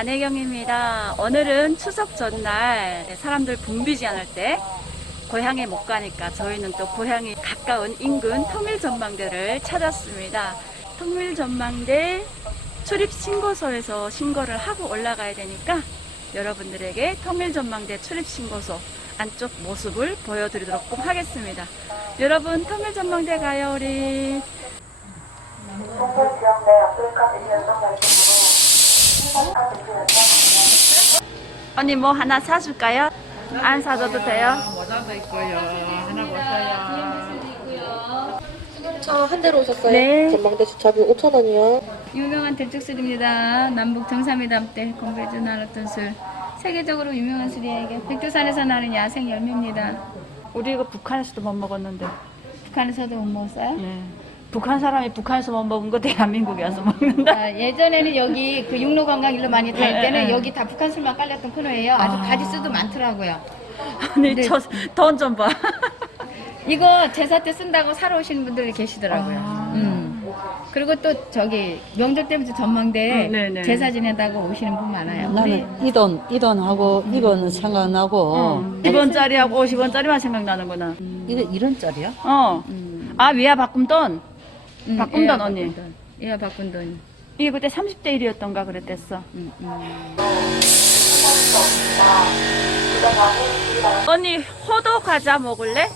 안혜경입니다. 오늘은 추석 전날 사람들 붐비지 않을 때 고향에 못 가니까 저희는 또 고향에 가까운 인근 통일전망대를 찾았습니다. 통일전망대 출입 신고소에서 신고를 하고 올라가야 되니까 여러분들에게 통일전망대 출입 신고소 안쪽 모습을 보여드리도록 하겠습니다. 여러분 통일전망대 가요 우리. 언니 뭐 하나 사줄까요? 안 사줘도 돼요? 모자도 있고요. 하나 보세요. 차 한 대로 오셨어요? 네. 전망대 주차비 5,000원이요. 유명한 들쭉술입니다. 남북 정상회담 때 공부해줘 나눴던 술. 세계적으로 유명한 술이에요. 이게 백두산에서 나는 야생 열매입니다. 우리 이거 북한에서도 못 먹었는데. 북한에서도 못 먹었어요? 네. 북한 사람이 북한에서 못 먹은 거 대한민국에 와서 먹는다. 아, 예전에는 여기 그 육로 관광 일로 많이 다닐 네, 때는 네. 여기 다 북한 술만 깔렸던 코너예요. 아주 가지수도 많더라고요. 아니 네. 저돈 좀 봐. 이거 제사 때 쓴다고 사러 오시는 분들이 계시더라고요. 아. 음. 그리고 또 저기 명절 때부터 전망대 음, 네네. 제사 지낸다고 오시는 분 많아요. 우리 나는 이 돈, 이 돈하고 이거는 생각나고, 어. 10원짜리하고 50원짜리만 생각나는구나. 이거 이런 짜리야? 어. 아 위아 바꿈 돈. 음, 바꾼 예, 돈, 언니. 돈. 예, 바꾼 돈. 이게 그때 30대 1이었던가 그랬댔어. 음, 음. 언니 호도 과자 먹을래?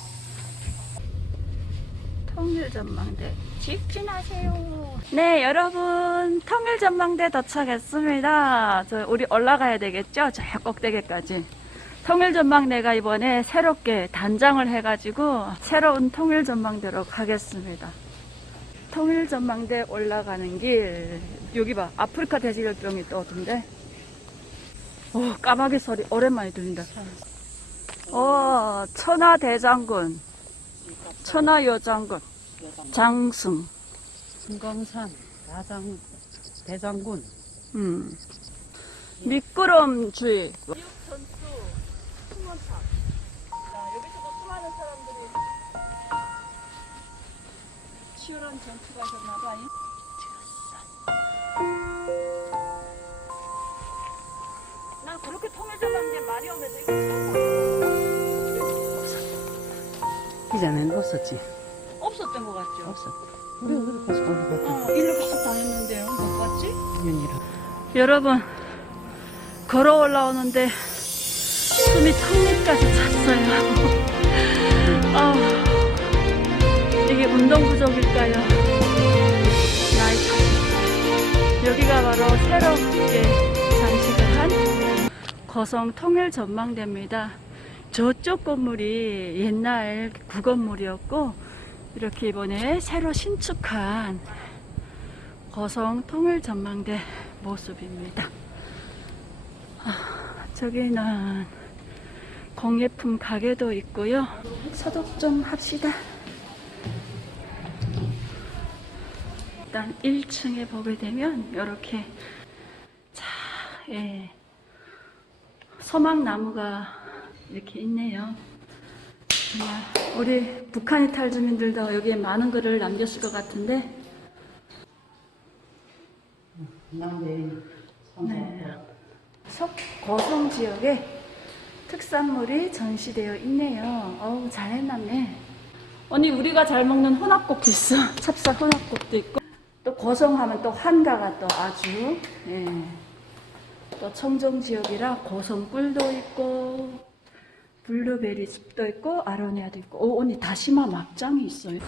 통일 전망대 직진하세요. 네 여러분 통일 전망대 도착했습니다. 저 우리 올라가야 되겠죠? 저 꼭대기까지. 통일 전망대가 이번에 새롭게 단장을 해가지고 새로운 통일 전망대로 가겠습니다. 통일 전망대 올라가는 길. 여기 봐. 아프리카 돼지열병이 떠오던데 오 까마귀 소리 오랜만에 들린다. 어 천하 대장군. 천하 여장군. 장승. 금강산, 다장, 대장군. 음. 미끄럼 주의 치열한 전투가 있었나봐 난 그렇게 통일전망대 많이 오면서 이거 처음 이전엔 없었지. 없었던 것 같죠? 없어. 우리 어디 가서 올라갔다. 어, 일로 계속 다녔는데요. 못 봤지? 년이라. 여러분, 걸어 올라오는데 숨이 턱밑까지 찼어요. 아, 이게 운동 부족일까요? 나이 탓. 여기가 바로 새롭게 장식을 한 거성 통일 전망대입니다. 저쪽 건물이 옛날 구건물이었고 이렇게 이번에 새로 신축한 거성 통일 전망대 모습입니다. 아, 저기는 공예품 가게도 있고요. 소독 좀 합시다. 일단 1층에 보게 되면 이렇게 자, 예. 서막나무가 이렇게 있네요. 정말 우리 북한 이탈 주민들도 여기에 많은 글을 남겼을 것 같은데 네. 석 고성 지역에 특산물이 전시되어 있네요. 어우 잘 해놨네. 언니 우리가 잘 먹는 혼합국도 있어. 찹쌀 혼합국도 있고 또 고성하면 또 한가가 또 아주 예. 또 청정 지역이라 고성 꿀도 있고 블루베리 숲도 있고 아로니아도 있고 오 언니 다시마 막장이 있어요.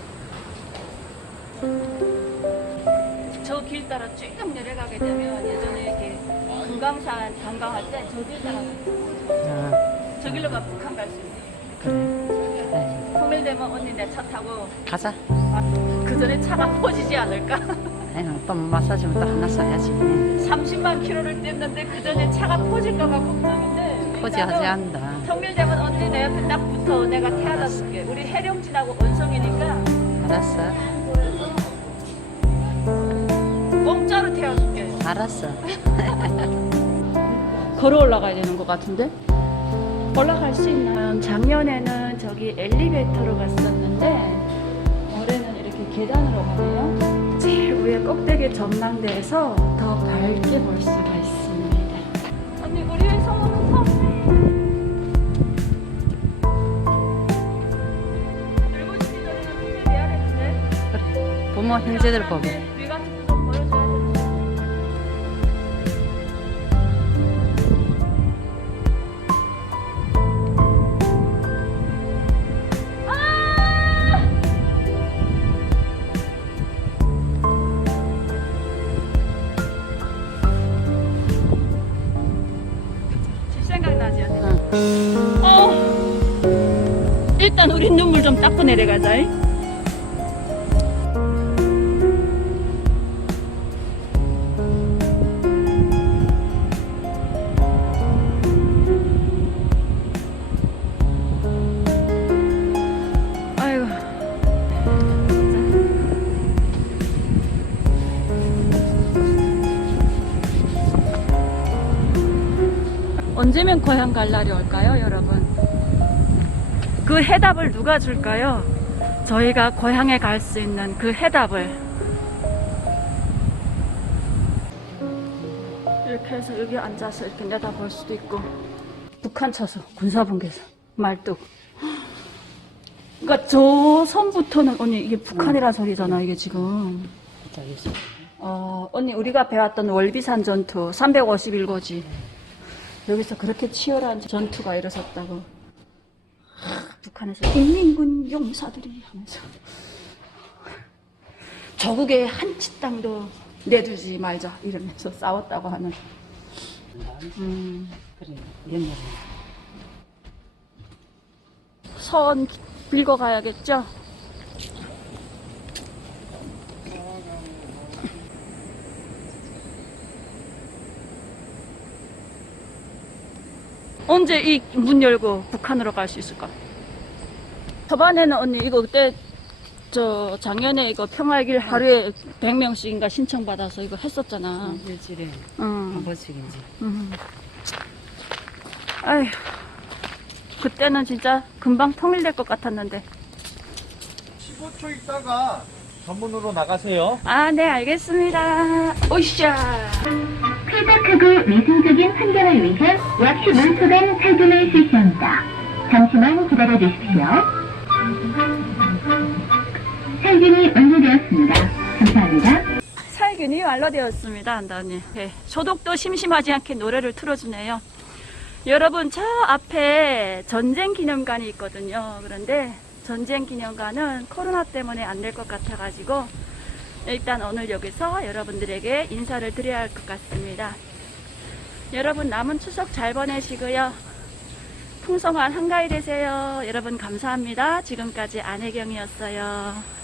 저 길 따라 쭉 내려가게 되면 예전에 이렇게 금강산 관광할 때 저 길 따라 아, 저 길로 가 북한 갈 수 있어요. 그래. 아이, 통일되면 언니 내 차 타고 가자. 그 전에 차가 퍼지지 않을까? 아유, 또 마사지면 또 하나 사야지. 30만 킬로를 뛰었는데 그 전에 차가 퍼질까봐 걱정인데 포지하지 일단은 않는다. 통일되면 언니 내 옆에 딱 붙어 내가 줄게. 우리 해령진하고 언성이니까 알았어. 공짜로 태워줄게. 알았어. 걸어 올라가야 되는 것 같은데? 올라갈 수 있나요? 작년에는 저기 엘리베이터로 갔었는데 올해는 이렇게 계단으로 가네요. 위에 꼭대기 전망대에서 더 밝게 볼 수가 있습니다. 전에는 힘을 내야 되는데. 그래. 부모 형제들 보게. 일단 우리 눈물 좀 닦고 내려가자. 언제면 고향 갈 날이 올까요, 여러분? 그 해답을 누가 줄까요? 저희가 고향에 갈 수 있는 그 해답을. 이렇게 해서 여기 앉아서 이렇게 내다볼 수도 있고. 북한 처소, 군사분계선, 말뚝. 그러니까 저 선부터는 언니 이게 북한이란 소리잖아 이게 지금. 어 언니 우리가 배웠던 월비산 전투 351고지 여기서 그렇게 치열한 전투가 일어섰다고. 하, 북한에서 인민군 용사들이 하면서 조국의 한치 땅도 내두지 말자 이러면서 싸웠다고 하는. 음. 그래. 옛날에. 선 빌고 가야겠죠? 언제 이 문 열고 북한으로 갈 수 있을까? 저번에는 언니 이거 그때 저 작년에 이거 평화의 길 하루에 100명씩인가 신청받아서 이거 했었잖아. 일주일에 응. 한 번씩인지. 음. 아휴, 그때는 진짜 금방 통일될 것 같았는데. 15초 있다가 전문으로 나가세요. 아, 네, 알겠습니다. 오이샤. 쾌적하고 위생적인 환경을 위해 약 15초간 살균을 실시합니다. 잠시만 기다려 주십시오. 살균이 완료되었습니다. 감사합니다. 살균이 완료되었습니다, 한다니. 네, 소독도 심심하지 않게 노래를 틀어주네요. 여러분, 저 앞에 전쟁 기념관이 있거든요. 그런데 전쟁 기념관은 코로나 때문에 안 될 것 같아가지고 일단 오늘 여기서 여러분들에게 인사를 드려야 할 것 같습니다. 여러분 남은 추석 잘 보내시고요. 풍성한 한가위 되세요. 여러분 감사합니다. 지금까지 안혜경이었어요.